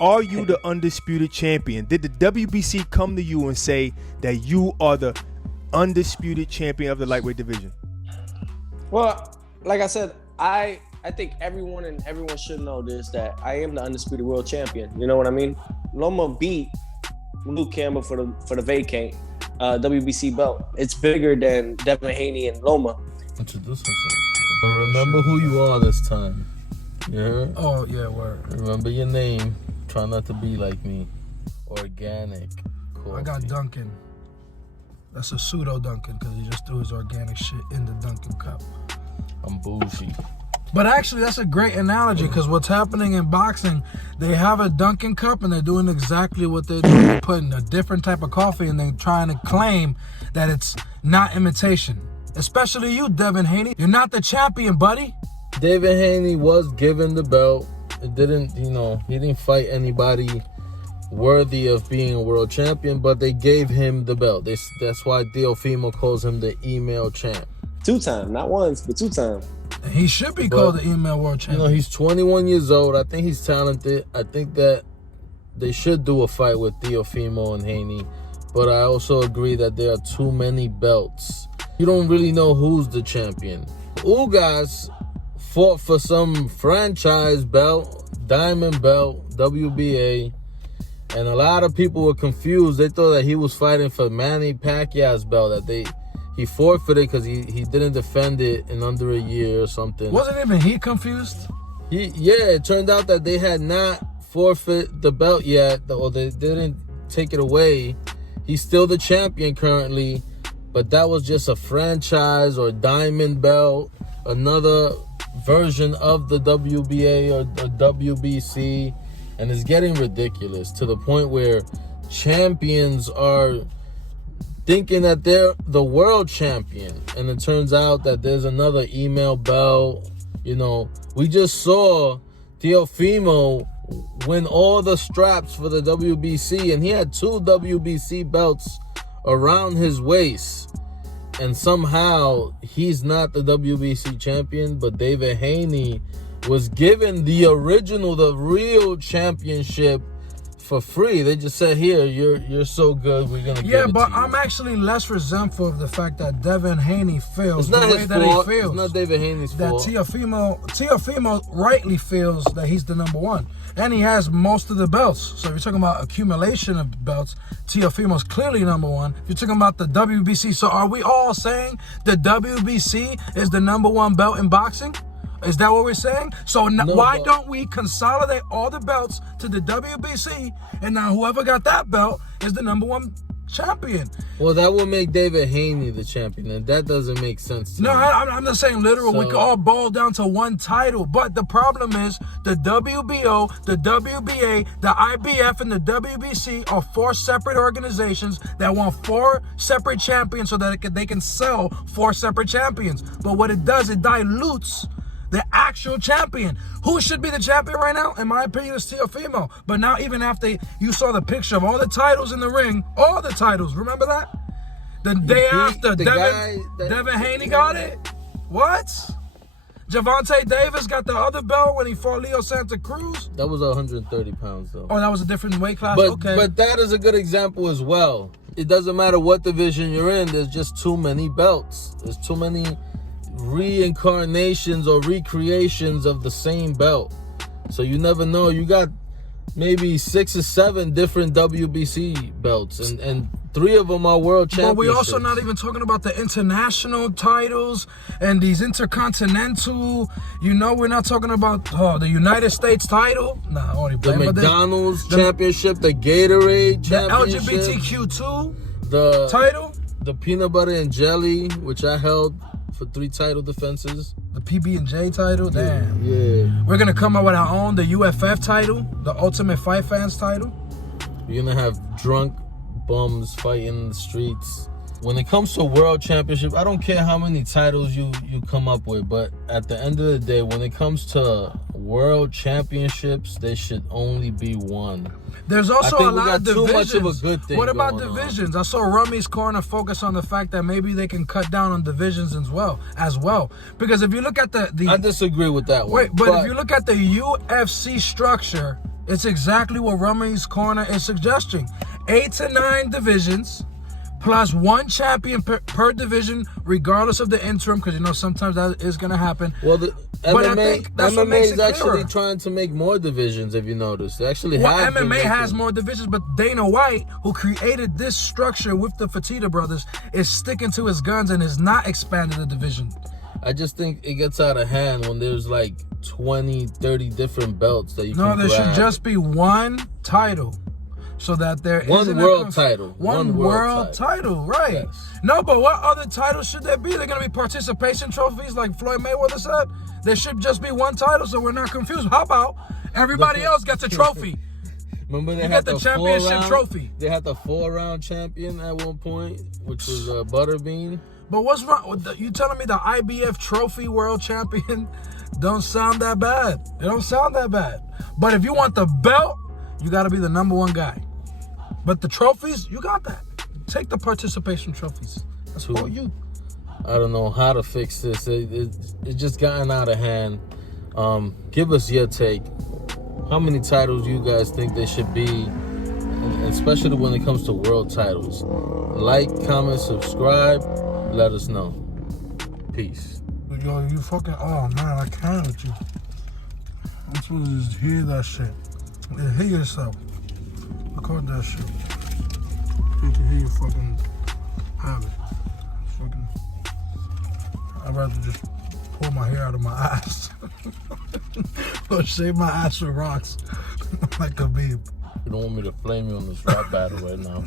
Are you the undisputed champion? Did the WBC come to you and say that you are the undisputed champion of the lightweight division? Well, like I said, I think everyone should know this, that I am the undisputed world champion. You know what I mean? Loma beat Luke Campbell for the vacant WBC belt. It's bigger than Devin Haney and Loma. Introduce yourself. Remember who you are this time. Yeah. Oh yeah, word. Remember your name. Try not to be like me. Organic coffee. I got Duncan. That's a pseudo Duncan because he just threw his organic shit in the Duncan cup. I'm bougie. But actually, that's a great analogy because what's happening in boxing, they have a Dunkin' cup and they're doing exactly what they're doing. They're putting a different type of coffee and they're trying to claim that it's not imitation. Especially you, Devin Haney. You're not the champion, buddy. David Haney was given the belt. It didn't, he didn't fight anybody worthy of being a world champion, but they gave him the belt. That's why Teofimo calls him the email champ. 2-time, not once, but 2-time. He should be called the email world champion. He's 21 years old. I think he's talented. I think that they should do a fight with Teofimo and Haney. But I also agree that there are too many belts. You don't really know who's the champion. Ugas fought for some franchise belt, diamond belt, WBA. And a lot of people were confused. They thought that he was fighting for Manny Pacquiao's belt, that he forfeited because he didn't defend it in under a year or something. Wasn't even he confused? It turned out that they had not forfeit the belt yet, or they didn't take it away. He's still the champion currently, but that was just a franchise or diamond belt, another version of the WBA or the WBC, and it's getting ridiculous to the point where champions are thinking that they're the world champion, and it turns out that there's another email belt. We just saw Teofimo win all the straps for the WBC, and he had 2 WBC belts around his waist, and somehow he's not the WBC champion. But David Haney was given the real championship for free. They just said, here, you're so good, we're gonna give it to you. Yeah, but I'm actually less resentful of the fact that Devin Haney feels the way that he feels. It's not David Haney's fault. That Teofimo rightly feels that he's the number one. And he has most of the belts. So if you're talking about accumulation of belts, Teofimo's clearly number one. If you're talking about the WBC, so are we all saying the WBC is the number one belt in boxing? Is that what we're saying? So why don't we consolidate all the belts to the WBC, and now whoever got that belt is the number one champion? Well, that would make David Haney the champion, and that doesn't make sense to me. I'm not saying literal. We can all boil down to one title, but the problem is the WBO, the WBA, the IBF, and the WBC are 4 separate organizations that want 4 separate champions so that they can sell 4 separate champions. But what it does, it dilutes the actual champion. Who should be the champion right now? In my opinion, is Teofimo. But now, even after you saw the picture of all the titles in the ring, all the titles, remember that? The day after, Devin Haney got it? What? Javante Davis got the other belt when he fought Leo Santa Cruz? That was 130 pounds, though. Oh, that was a different weight class? Okay. But that is a good example as well. It doesn't matter what division you're in. There's just too many belts. There's too many reincarnations or recreations of the same belt. So you never know. You got maybe 6 or 7 different WBC belts, and 3 of them are world championships. But we're also not even talking about the international titles and these intercontinental. We're not talking about the United States title. The McDonald's championship, the Gatorade championship, the LGBTQ2 title, the peanut butter and jelly, which I held for 3 title defenses. The PB&J title? Damn. Yeah. We're going to come up with our own, the UFF title, the Ultimate Fight Fans title. You're going to have drunk bums fighting in the streets. When it comes to world championship, I don't care how many titles you come up with, but at the end of the day, when it comes to world championships, they should only be 1. There's also a lot of divisions. Too much of a good thing. What about divisions? I saw Rummy's Corner focus on the fact that maybe they can cut down on divisions as well. Because if you look at the I disagree with that one. Wait, but if you look at the UFC structure, It's exactly what Rummy's Corner is suggesting. 8 to 9 divisions, plus 1 champion per division, regardless of the interim, because you know sometimes that is going to happen. Well, the But I think that's what MMA makes is it actually clearer. trying to make more divisions, if you notice. They actually Well, have been MMA has making- more divisions, but Dana White, who created this structure with the Fertitta brothers, is sticking to his guns and is not expanding the division. I just think it gets out of hand when there's like 20, 30 different belts that you No, can there grab. should just be one title, so that there One isn't world a title. One world title, right? Yes. No, but what other titles should there be? They're gonna be participation trophies, like Floyd Mayweather said. There should just be one title, so we're not confused. How about everybody else gets a trophy? Remember they You had get the the championship 4-round trophy. They had the 4-round champion at one point, which was Butterbean. But what's wrong with you telling me the IBF trophy world champion don't sound that bad? It don't sound that bad. But if you want the belt, you got to be the #1 guy. But the trophies, you got that. Take the participation trophies. That's for you. I don't know how to fix this. It's just gotten out of hand. Give us your take. How many titles you guys think there should be, and especially when it comes to world titles? Like, comment, subscribe. Let us know. Peace. Yo, you fucking, oh man, I can't with you. I'm supposed to just hear that shit. Yeah, hear yourself. Record that shit. You can hear you fucking have it. Fucking, I'd rather just pull my hair out of my ass. Or shave my ass with rocks. Like a babe. You don't want me to flame you on this rap battle right now.